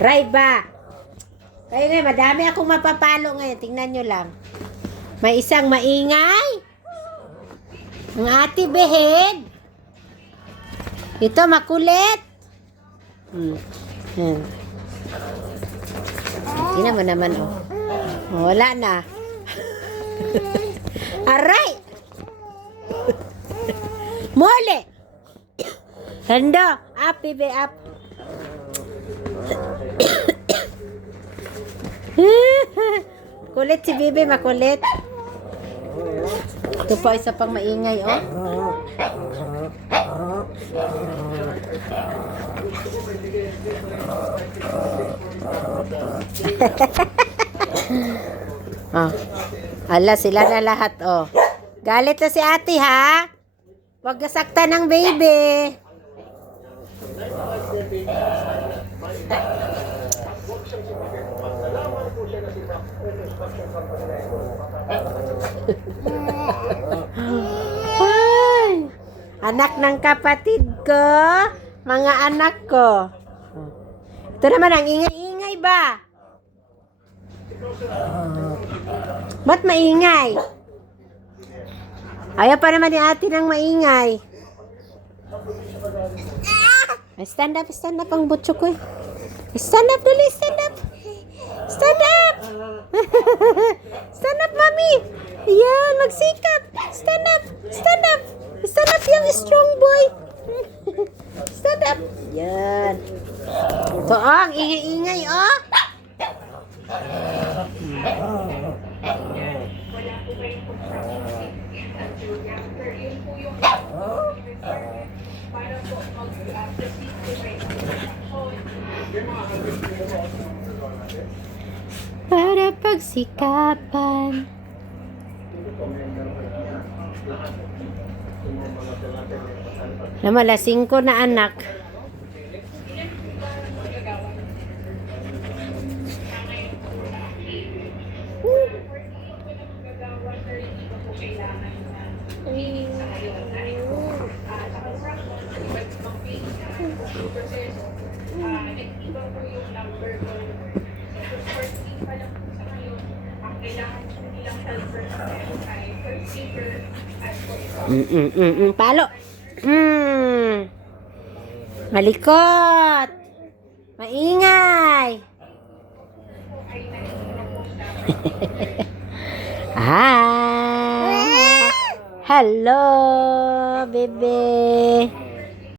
Aray ba? Kayo ngayon, madami akong mapapalo ngayon. Tingnan nyo lang. May isang maingay. Ang ate Behed. Ito, makulit. Tingnan mo naman, oh. Wala na. Aray! Mole! Hando! Up, bibi, up. Kulit si bibi, makulit. Ito pa isa pang maingay, oh. Oh. Ala, sila na lahat, oh. Galit na si ate, ha? Huwag nasaktan ng baby. Ay, anak ng kapatid ko, mga anak ko. Ito naman ang ingay-ingay ba? Ba't maingay? Ayaw pa naman ni ate ng maingay. Stand up ang butso ko eh. Stand up, dali, stand up. Stand up! Stand up, mami! Ayan, magsikap! Stand up! Stand up! Stand up yung strong boy! Stand up! Ayan. Ito, oh, ang ingay-ingay, oh! Para pagsikapan. Namalasing ko na anak. Palo. Malikot. Maingay. Hi. Hello, bebe.